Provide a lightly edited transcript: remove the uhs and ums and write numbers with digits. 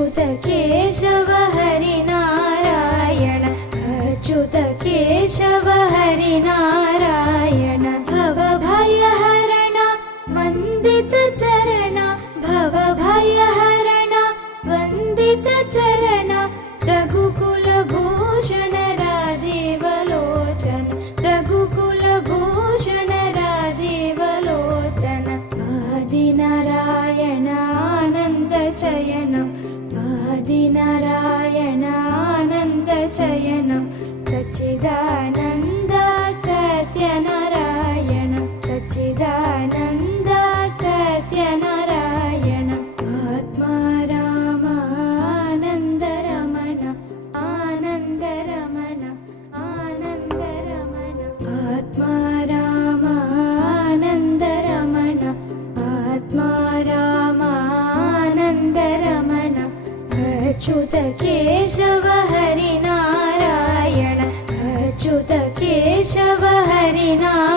अच्युत केशव हरिनारायण अच्युत केशव हरिनारायण भवभयहरण वन्दित चरण भवभयहरण वन्दित चरण रघुकुलभूषण राजीवलोचन रघुकुलभूषण राजीवलोचन आदिनारायण आनन्दशयनं आदिनारायण आनन्दशयनं सच्चिदानन्द सत्यनारायण सच्चिदानन्द सत्यनारायण आत्मा राम आनन्दरमण आनन्दरमण आनन्दरमण आत्मा राम आनन्दरमण आत्मा राम आनन्दरमण अच्युत केशव हरिनारायण अच्युत केशव हरिनारायण